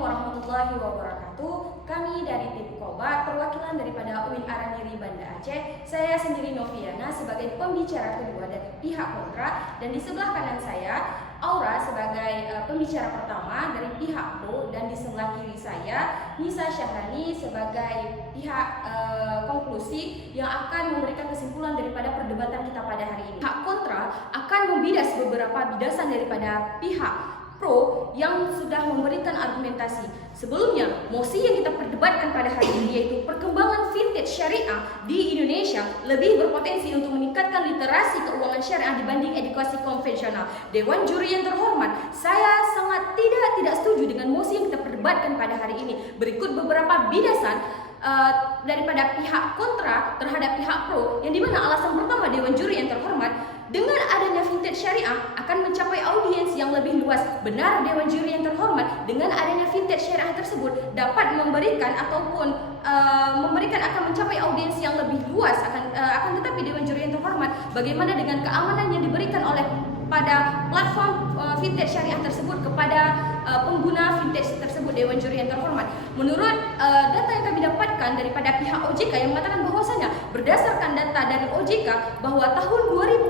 warahmatullahi wabarakatuh. Kami dari tim Koba, perwakilan daripada UIN Araniri Banda Aceh. Saya sendiri Noviana sebagai pembicara kedua dari pihak kontra, dan di sebelah kanan saya Aura sebagai pembicara pertama dari pihak pro, dan di sebelah kiri saya Nisa Syahrani sebagai pihak konklusi yang akan memberikan kesimpulan daripada perdebatan kita pada hari ini. Pihak kontra akan membidas beberapa bidasan daripada pihak pro yang sudah memberikan argumentasi. Sebelumnya, mosi yang kita perdebatkan pada hari ini yaitu perkembangan vintage syariah di Indonesia lebih berpotensi untuk meningkatkan literasi keuangan syariah dibanding edukasi konvensional. Dewan juri yang terhormat, saya sangat tidak setuju dengan mosi yang kita perdebatkan pada hari ini. Berikut beberapa bidasan daripada pihak kontra terhadap pihak pro, yang dimana alasan pertama Dewan juri yang terhormat, dengan adanya vintage syariah akan mencapai audiens yang lebih luas. Benar Dewan juri yang terhormat, dengan adanya vintage syariah tersebut dapat memberikan ataupun akan mencapai audiens yang lebih luas. Akan tetapi Dewan juri yang terhormat, bagaimana dengan keamanan yang diberikan oleh pada platform vintage syariah tersebut kepada pengguna vintage tersebut? Dewan juri yang terhormat, menurut data yang kami dapatkan daripada pihak OJK yang mengatakan bahwasanya berdasarkan data dari OJK bahwa tahun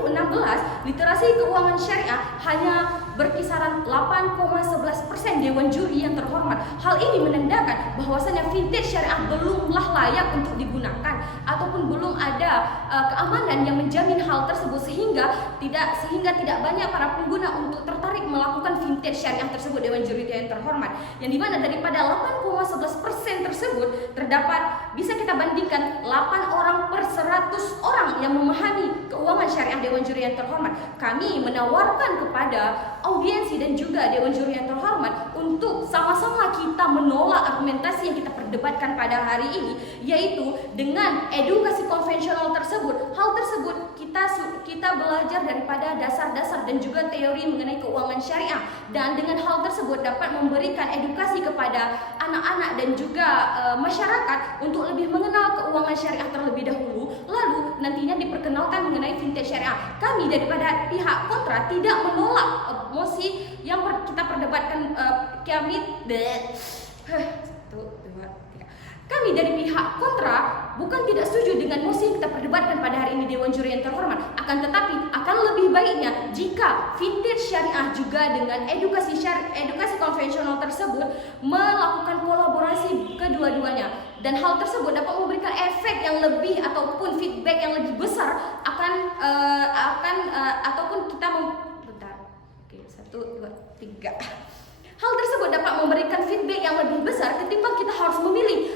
2016 literasi keuangan syariah hanya berkisaran 8,11%. Dewan juri yang terhormat, hal ini menandakan bahwasanya vintage syariah belumlah layak untuk digunakan ataupun belum ada keamanan yang menjamin hal tersebut, sehingga tidak banyak para pengguna untuk tertarik melakukan vintage syariah tersebut. Dewan juri yang terhormat, yang dimana daripada 8,11% tersebut terdapat, bisa kita bandingkan 8 orang per 100 orang yang memahami keuangan syariah. Dewan juri yang terhormat, kami menawarkan kepada audiensi dan juga Dewan juri yang terhormat untuk sama-sama kita menolak argumentasi yang kita perdebatkan pada hari ini, yaitu dengan edukasi konvensional tersebut. Hal tersebut kita belajar daripada dasar-dasar dan juga teori mengenai keuangan syariah, dan dengan hal tersebut dapat memberikan edukasi kepada anak-anak dan juga masyarakat untuk lebih mengenal keuangan syariah terlebih dahulu, lalu nantinya diperkenalkan mengenai vintage syariah. Kami daripada pihak kontra tidak menolak mosi yang kita perdebatkan. Kami dari pihak kontra bukan tidak setuju dengan mosi yang kita perdebatkan pada hari ini, Dewan juri yang terhormat. Akan tetapi akan lebih baiknya jika vintage syariah juga dengan edukasi konvensional tersebut melakukan kolaborasi kedua-duanya, dan hal tersebut dapat memberikan efek yang lebih ataupun feedback yang lebih besar ataupun kita bentar. Oke, 1, 2, 3. Hal tersebut dapat memberikan feedback yang lebih besar ketimbang kita harus memilih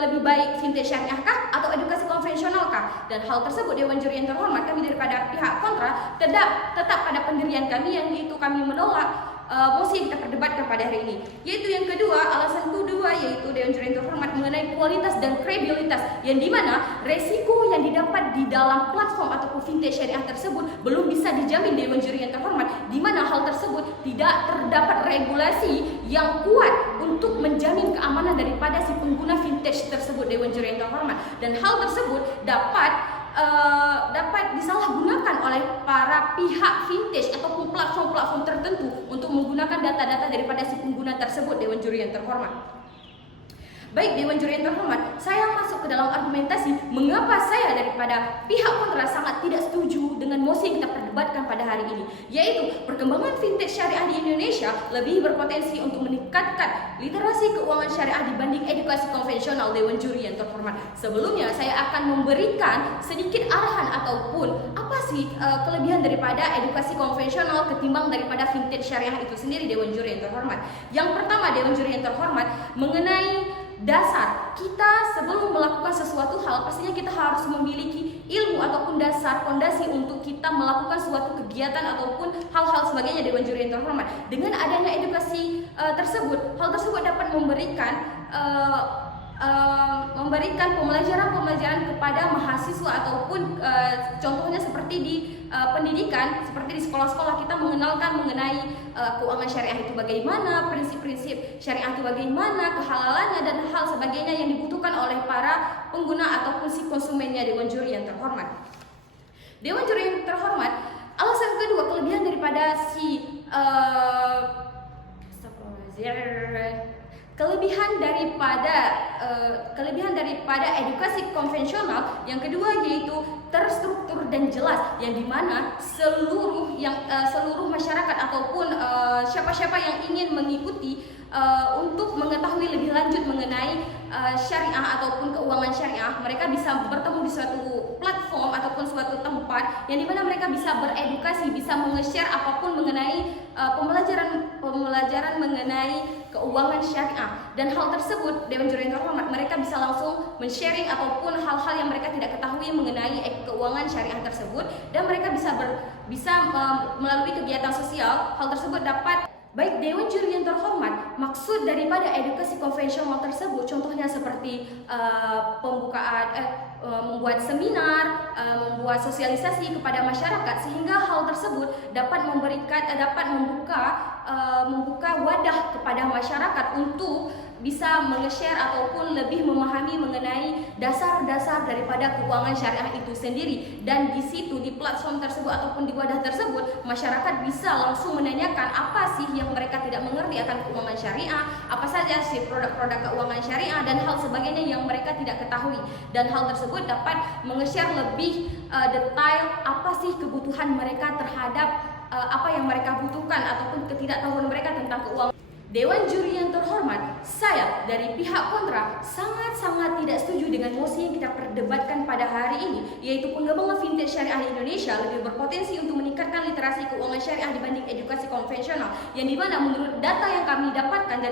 lebih baik vintage syariah kah atau edukasi konvensional kah. Dan hal tersebut Dewan juri yang terhormat, kami daripada pihak kontra tetap pada pendirian kami, yang itu kami menolak mosi yang kita perdebatkan pada hari ini. Yaitu yang kedua, alasan kedua yaitu Dewan juri yang terhormat mengenai kualitas dan kredibilitas, yang dimana resiko yang didapat di dalam platform ataupun vintage syariah tersebut belum bisa dijamin Dewan juri yang terhormat, dimana hal tersebut tidak terdapat regulasi yang kuat untuk menjamin keamanan daripada si pengguna vintage tersebut. Dewan juri yang terhormat, dan hal tersebut dapat disalahgunakan oleh para pihak vintage ataupun platform-platform tertentu untuk menggunakan data-data daripada si pengguna tersebut. Dewan juri yang terhormat. Baik Dewan juri yang terhormat, saya masuk ke dalam argumentasi mengapa saya daripada pihak kontra sangat tidak setuju dengan mosi yang kita perdebatkan pada hari ini, yaitu perkembangan vintage syariah di Indonesia lebih berpotensi untuk meningkatkan literasi keuangan syariah dibanding edukasi konvensional. Dewan juri yang terhormat, sebelumnya saya akan memberikan sedikit arahan ataupun apa sih kelebihan daripada edukasi konvensional ketimbang daripada vintage syariah itu sendiri. Dewan juri yang terhormat, yang pertama Dewan juri yang terhormat mengenai dasar. Kita sebelum melakukan sesuatu hal, pastinya kita harus memiliki ilmu ataupun dasar fondasi untuk kita melakukan suatu kegiatan ataupun hal-hal sebagainya. Dewan juri yang terhormat, dengan adanya edukasi tersebut, hal tersebut dapat memberikan pembelajaran kepada mahasiswa ataupun contohnya seperti di pendidikan, seperti di sekolah-sekolah kita mengenalkan mengenai keuangan syariah itu bagaimana, prinsip-prinsip syariah itu bagaimana, kehalalannya dan hal sebagainya yang dibutuhkan oleh para pengguna ataupun si konsumennya. Dewan juri yang terhormat, Dewan juri yang terhormat, alasan kedua kelebihan daripada si kelebihan daripada edukasi konvensional yang kedua yaitu terstruktur dan jelas, yang dimana seluruh masyarakat ataupun siapa-siapa yang ingin mengikuti untuk mengetahui lebih lanjut mengenai syariah ataupun keuangan syariah, mereka bisa bertemu di suatu platform ataupun suatu tempat yang dimana mereka bisa beredukasi, bisa menge-share apapun mengenai pembelajaran mengenai keuangan syariah. Dan hal tersebut, Dewan Juri yang terhormat, mereka bisa langsung men-sharing ataupun hal-hal yang mereka tidak ketahui mengenai keuangan syariah tersebut, dan mereka bisa melalui kegiatan sosial hal tersebut dapat. Baik Dewan Juri yang terhormat, maksud daripada edukasi konvensional tersebut contohnya seperti membuat seminar, membuat sosialisasi kepada masyarakat, sehingga hal tersebut dapat membuka wadah kepada masyarakat untuk bisa menge-share ataupun lebih memahami mengenai dasar-dasar daripada keuangan syariah itu sendiri. Dan di situ, di platform tersebut ataupun di wadah tersebut, masyarakat bisa langsung menanyakan apa sih yang mereka tidak mengerti akan keuangan syariah, apa saja sih produk-produk keuangan syariah dan hal sebagainya yang mereka tidak ketahui. Dan hal tersebut dapat menge-share lebih detail apa sih kebutuhan mereka terhadap apa yang mereka butuhkan ataupun ketidaktahuan mereka tentang keuangan. Dewan Juri yang terhormat, saya dari pihak kontra sangat-sangat tidak setuju dengan mosi yang kita perdebatkan pada hari ini, yaitu pengembangan fintech syariah di Indonesia lebih berpotensi untuk meningkatkan literasi keuangan syariah dibanding edukasi konvensional, yang dimana menurut data yang kami dapatkan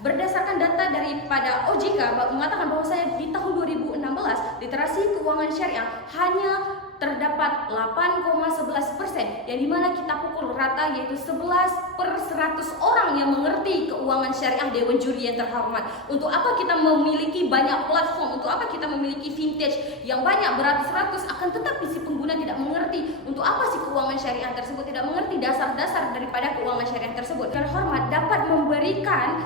berdasarkan data daripada OJK mengatakan bahwasanya di tahun 2016 literasi keuangan syariah hanya terdapat 8,11%, yang dimana kita pukul rata yaitu 11/100 orang yang mengerti keuangan syariah. Dewan Juri yang terhormat, untuk apa kita memiliki banyak platform, untuk apa kita memiliki vintage yang banyak beratus-ratus, akan tetapi si pengguna tidak mengerti untuk apa sih keuangan syariah tersebut, tidak mengerti dasar-dasar daripada keuangan syariah tersebut. Terhormat dapat memberikan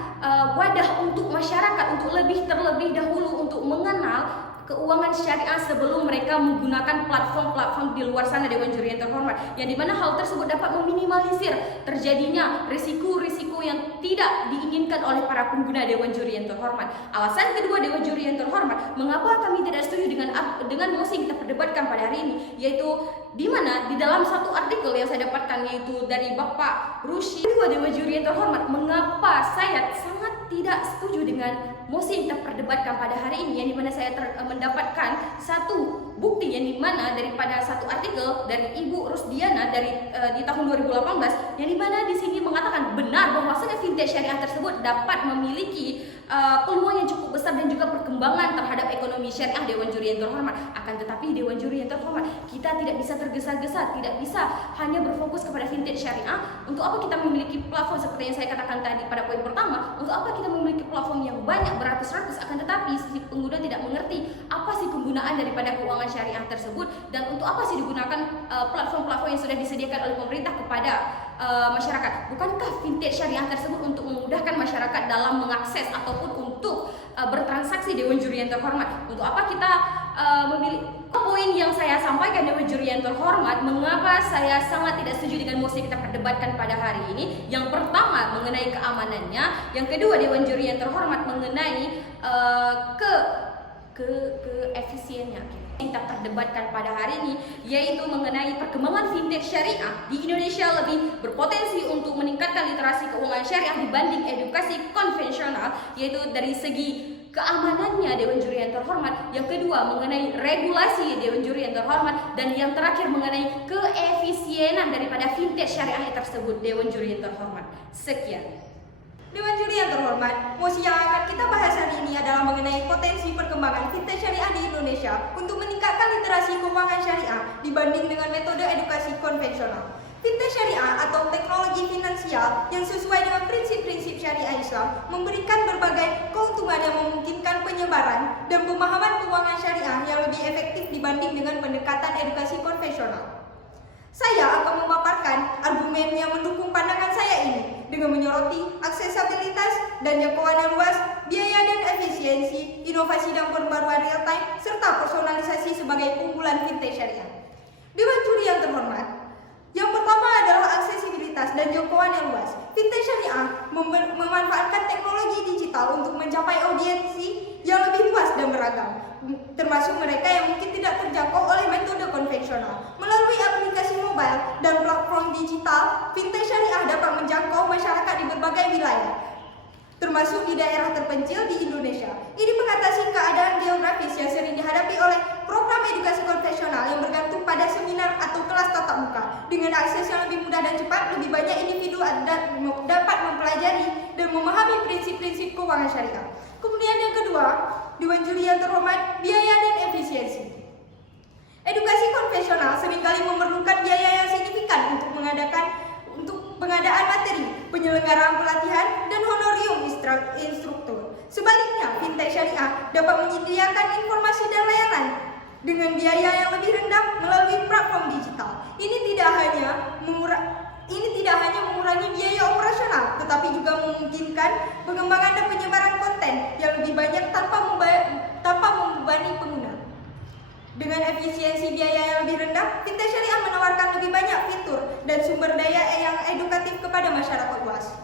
wadah untuk masyarakat untuk terlebih dahulu untuk mengenal keuangan syariah sebelum mereka menggunakan platform-platform di luar sana. Dewan Juri yang terhormat, yang dimana hal tersebut dapat meminimalisir terjadinya risiko-risiko yang tidak diinginkan oleh para pengguna. Dewan Juri yang terhormat, alasan kedua Dewan Juri yang terhormat, mengapa kami tidak setuju dengan mosi yang kita perdebatkan pada hari ini, yaitu dimana di dalam satu artikel yang saya dapatkan yaitu dari Bapak Rushi. Kedua Dewan Juri yang terhormat, mengapa saya sangat tidak setuju dengan mosi yang kita perdebatkan pada hari ini, yang dimana saya mendapatkan satu bukti yang dimana daripada satu artikel dari Ibu Rusdiana di tahun 2018, yang dimana di sini mengatakan benar bahwasanya fintech syariah tersebut dapat memiliki peluang yang cukup besar dan juga perkembangan terhadap ekonomi syariah. Dewan Juri yang terhormat, akan tetapi Dewan Juri yang terhormat, kita tidak bisa tergesa-gesa, tidak bisa hanya berfokus kepada fintech syariah. Untuk apa kita memiliki platform seperti yang saya katakan tadi pada poin pertama, untuk apa kita memiliki platform yang banyak beratus-ratus, akan tetapi si pengguna tidak mengerti apa sih penggunaan daripada keuangan syariah tersebut, dan untuk apa sih digunakan platform-platform yang sudah disediakan oleh pemerintah kepada masyarakat. Bukankah fintech syariah tersebut untuk memudahkan masyarakat dalam mengakses ataupun untuk bertransaksi? Dewan Juri yang terhormat, untuk apa kita memilih? Poin yang saya sampaikan Dewan Juri yang terhormat, mengapa saya sangat tidak setuju dengan mosi kita perdebatkan pada hari ini. Yang pertama mengenai keamanannya, yang kedua Dewan Juri yang terhormat mengenai keefisiennya yang kita perdebatkan pada hari ini, yaitu mengenai perkembangan fintech syariah di Indonesia lebih berpotensi untuk meningkatkan literasi keuangan syariah dibanding edukasi konvensional, yaitu dari segi keamanannya Dewan Juri yang terhormat, yang kedua mengenai regulasi Dewan Juri yang terhormat, dan yang terakhir mengenai keefisienan daripada fintech syariah tersebut. Dewan Juri yang terhormat, sekian. Dewan Juri yang terhormat, mosi yang akan kita bahas hari ini adalah mengenai potensi perkembangan fintech syariah di Indonesia untuk meningkatkan literasi keuangan syariah dibanding dengan metode edukasi konvensional. Fintech syariah atau teknologi finansial yang sesuai dengan prinsip-prinsip syariah Islam memberikan berbagai keuntungan yang memungkinkan penyebaran dan pemahaman keuangan syariah yang lebih efektif dibanding dengan pendekatan edukasi konvensional. Saya akan memaparkan argumen yang mendukung pandangan saya ini dengan menyoroti aksesibilitas dan jangkauan yang luas, biaya dan efisiensi, inovasi dan pembaruan real time, serta personalisasi sebagai keunggulan fintech syariah. Dewan Juri yang terhormat, yang pertama adalah aksesibilitas dan jangkauan yang luas. Fintech syariah memanfaatkan teknologi digital untuk mencapai audiensi yang lebih luas dan beragam, termasuk mereka yang mungkin tidak terjangkau oleh metode konvensional. Melalui aplikasi mobile dan platform digital, fintech syariah dapat menjangkau masyarakat di berbagai wilayah, termasuk di daerah terpencil di Indonesia. Ini mengatasi keadaan geografis yang sering dihadapi oleh program edukasi konvensional yang bergantung pada seminar atau kelas tatap muka. Dengan akses yang lebih mudah dan cepat, lebih banyak individu dapat mempelajari dan memahami prinsip-prinsip keuangan syariah. Kemudian yang kedua, Dewan Juri yang terhormat, biaya dan efisiensi. Edukasi konvensional seringkali memerlukan biaya yang signifikan untuk pengadaan materi, penyelenggaraan pelatihan, dan honorium instruktur. Sebaliknya, fintech syariah dapat menyediakan informasi dan layanan dengan biaya yang lebih rendah melalui platform digital. Ini tidak hanya mengurangi biaya operasional, tetapi juga memungkinkan pengembangan dan penyebaran konten yang lebih banyak tanpa membebani pengguna. Dengan efisiensi biaya yang lebih rendah, fintech syariah menawarkan lebih banyak fitur dan sumber daya yang edukatif kepada masyarakat luas.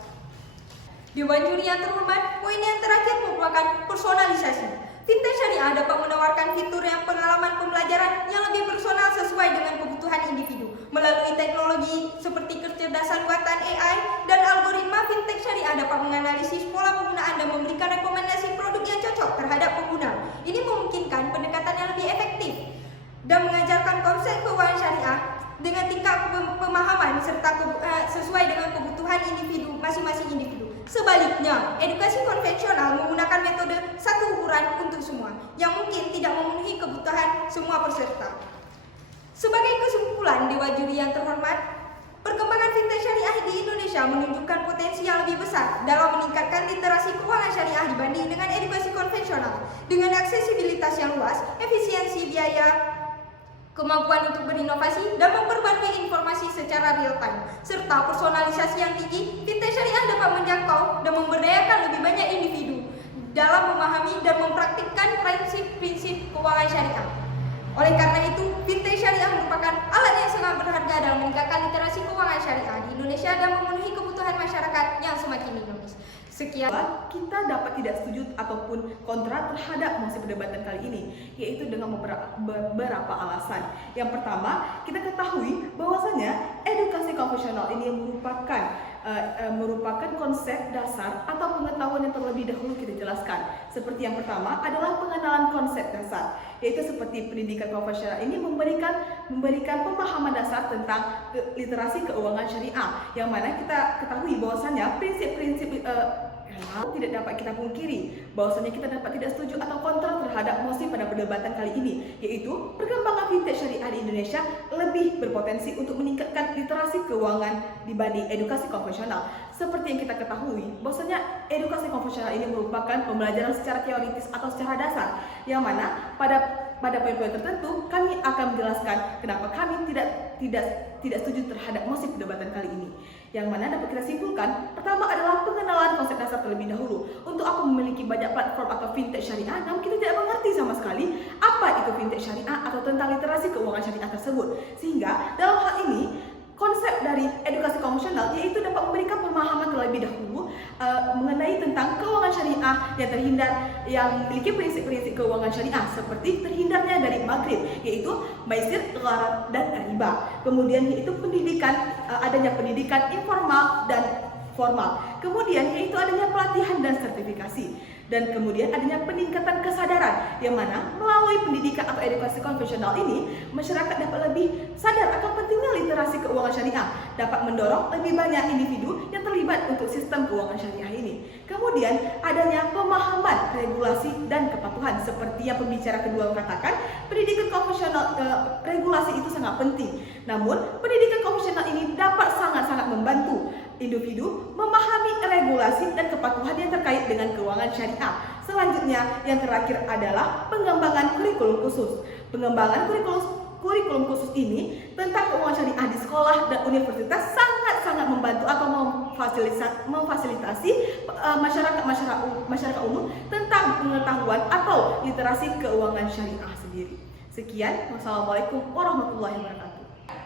Dewan Juri yang terhormat, poin yang terakhir merupakan personalisasi. Fintech syariah dapat menawarkan fitur yang pengalaman pembelajaran yang lebih personal sesuai dengan kebutuhan individu. Melalui teknologi seperti kecerdasan buatan AI dan algoritma, fintech syariah dapat menganalisis pola penggunaan dan memberikan rekomendasi produk yang cocok terhadap pengguna. Ini memungkinkan pendekatan yang lebih efektif dan mengajarkan konsep keuangan syariah dengan tingkat pemahaman serta sesuai dengan kebutuhan masing-masing individu. Sebaliknya, edukasi konvensional menggunakan metode satu ukuran untuk semua yang mungkin tidak memenuhi kebutuhan semua peserta. Sebagai kesimpulan, Dewan Juri yang terhormat, perkembangan fintech syariah di Indonesia menunjukkan potensi yang lebih besar dalam meningkatkan literasi keuangan syariah dibanding dengan edukasi konvensional. Dengan aksesibilitas yang luas, efisiensi biaya, kemampuan untuk berinovasi dan memperbarui informasi secara real time, serta personalisasi yang tinggi, fintech syariah dapat menjangkau dan memberdayakan lebih banyak individu dalam memahami dan mempraktikkan prinsip-prinsip keuangan syariah. Oleh karena itu, fintech syariah merupakan alat yang sangat berharga dalam meningkatkan literasi keuangan syariah di Indonesia dan memenuhi kebutuhan masyarakat yang semakin dinamis. Sekian. Kita dapat tidak setuju ataupun kontra terhadap mosi perdebatan kali ini, yaitu dengan beberapa alasan. Yang pertama, kita ketahui bahwasanya edukasi konvensional ini merupakan konsep dasar atau pengetahuan yang terlebih dahulu kita jelaskan. Seperti yang pertama adalah pengenalan konsep dasar, yaitu seperti pendidikan konvensional ini memberikan pemahaman dasar tentang literasi keuangan syariah, yang mana kita ketahui bahwasanya prinsip-prinsip tidak dapat kita pungkiri bahwasanya kita dapat tidak setuju atau kontra terhadap mosi pada perdebatan kali ini, yaitu perkembangan fintech syariah di Indonesia lebih berpotensi untuk meningkatkan literasi keuangan dibanding edukasi konvensional. Seperti yang kita ketahui bahwasanya edukasi konvensional ini merupakan pembelajaran secara teoritis atau secara dasar, yang mana pada poin-poin tertentu kami akan menjelaskan kenapa kami tidak setuju terhadap mosi perdebatan kali ini. Yang mana dapat kita simpulkan, pertama adalah pengenalan konsep dasar terlebih dahulu. Untuk apa memiliki banyak platform atau fintech syariah, namun kita tidak mengerti sama sekali apa itu fintech syariah atau tentang literasi keuangan syariah tersebut. Sehingga dalam hal ini, konsep dari edukasi konvensional yaitu dapat memberikan pemahaman terlebih dahulu mengenai tentang keuangan syariah yang memiliki prinsip-prinsip keuangan syariah, seperti terhindarnya dari maghrib, yaitu maisir, gharar, dan riba. Kemudian yaitu adanya pendidikan informal dan formal. Kemudian yaitu adanya pelatihan dan sertifikasi. Dan kemudian adanya peningkatan kesadaran, yang mana melalui pendidikan atau edukasi konvensional ini, masyarakat dapat lebih sadar akan pentingnya literasi keuangan syariah, dapat mendorong lebih banyak individu yang terlibat untuk sistem keuangan syariah ini. Kemudian adanya pemahaman regulasi dan kepatuhan, seperti yang pembicara kedua mengatakan, pendidikan konvensional regulasi itu sangat penting. Namun pendidikan konvensional ini dapat sangat-sangat membantu individu memahami regulasi dan kepatuhan yang terkait dengan keuangan syariah. Selanjutnya, yang terakhir adalah pengembangan kurikulum khusus. Pengembangan kurikulum khusus ini tentang keuangan syariah di sekolah dan universitas sangat-sangat membantu atau memfasilitasi masyarakat umum tentang pengetahuan atau literasi keuangan syariah sendiri. Sekian, wassalamualaikum warahmatullahi wabarakatuh.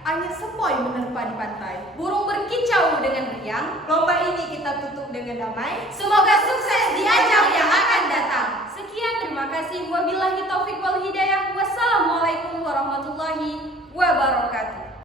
Angin sepoi menerpa di pantai. Burung berkicau dengan riang. Lomba ini kita tutup dengan damai. Semoga sukses di ajang yang akan datang. Sekian, terima kasih. Wabillahi taufiq wal hidayah.